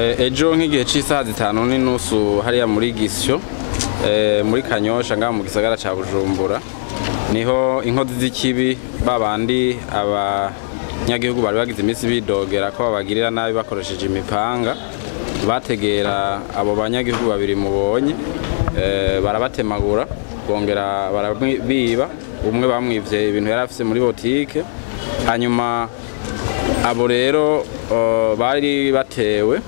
Ejo nk'igihe c'isaha 5:30 hariya muri Gisyo muri Kanyosha ngaha mu gisagara ca Bujumbura niho inkozi z'ikibi babandi abanyagihugu bari bagize imisi bidogera ko babagirira nabi bakoresheje imipanga bategera abo banyagihugu babiri mubonye barabatemagura bongera barabiba umwe bamwivye ibintu yari afise muri botike hanyuma abo rero bari batewe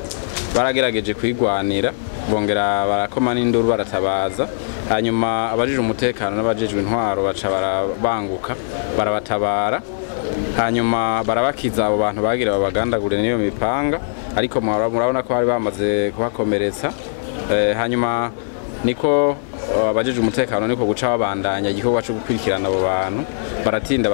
baragerageje kwigwanira bongera barakoma n'induru baratabaza hanyuma abajije umutekano n'abajejwe intwaro baca barabanguka barabatabara hanyuma barabakiza abo bantu bagira babagandagure niyo mipanga ariko murabona ko bari bamaze kubakomeretsa hanyuma niko abajije umutekano niko guca babandanya igikorwa cyo gukurikirana abo bantu baratinda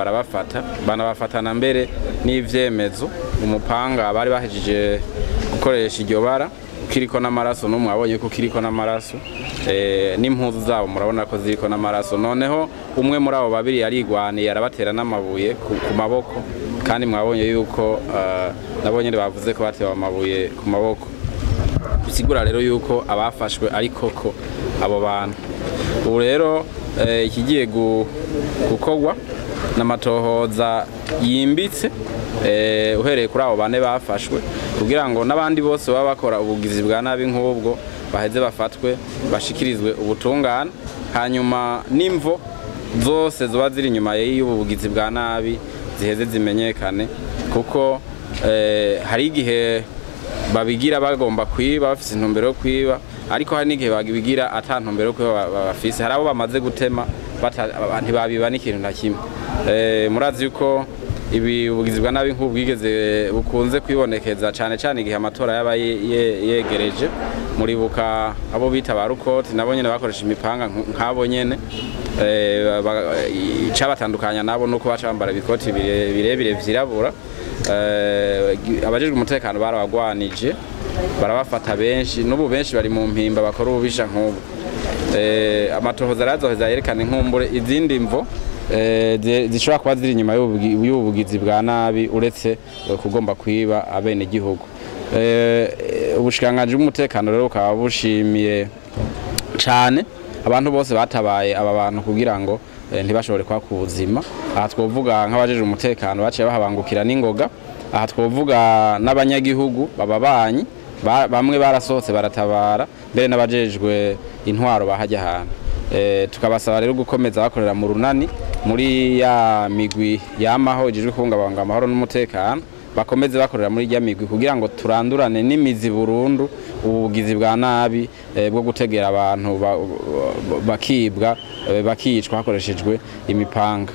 banabafatana mbere n'ivyemezo umupanga bari bahejije gukoresha iryo bara kiriko n'amaraso no mwabonye ko kiriko n'amaraso n'impuzu zabo murabona ko ziriko n'amaraso noneho umwe muri abo babiri yarigwaniye arabatera n'amabuye ku maboko kandi mwabonye yuko nabonye bavuze ko batewe amabuye ku maboko bisigura rero yuko abafashwe ariko ko abo bantu ubu rero ikigiye gukorwa n'amatohoza yimbitse uhereye kuri abo bane bafashwe kugira ngo n'abandi bose baba bakora ubugizi bwa nabi nk'ubwo baheze bafatwe bashikirizwe ubutungane hanyuma n'imvo zose zoba ziri inyuma y'ubugizi bwa nabi ziheze zimenyekane kuko hari igihe babigira bagomba kwiba bafise intumbero yo kwiba ariko hari n'igihe babigira ata ntumbero yo kwiba bafise hari abo bamaze gutema ntibabiba n'ikintu na kimwe murazi yuko ibi ubugizi bwa nabi nk'ubwigeze bukunze kwibonekeza cyane igihe amatora yaba yegereje muribuka abo bita ba rukoti nabo nyene bakoresha imipanga nk'abo nyene icabatandukanya nabo nuko bacambara ibikoti birebire vyirabura abajejwe umutekano barabagwanije barabafata benshi n'ubu benshi bari mu mpimba bakora ububisha nk'ubu amatohoza arazoheza yerekana inkumbure izindi mvo zishobora kuba ziri inyuma y'ubugizi bwa nabi uretse kugomba kwiba abene gihugu ubushikiranganji bw'umutekano rero bukaba bushimiye cane abantu bose batabaye aba bantu kugira ngo ntibashobore kwaka ubuzima aha twovuga nk'abajejwe umutekano baciye bahabangukira n'ingoga aha twovuga n'abanyagihugu bababanyi bamwe barasohotse baratabara mbere n'abajejwe intwaro bahajya ahantu tukabasaba rero gukomeza bakorera mu runani muri ya migwi yamaho ijejwe kubungabunga amahoro n'umutekano bakomeze bakorera muri ya migwi kugira ngo turandurane n'imizi burundu ubugizi bwa nabi bwo gutegera abantu bakibwa bakicwa hakoreshejwe imipanga.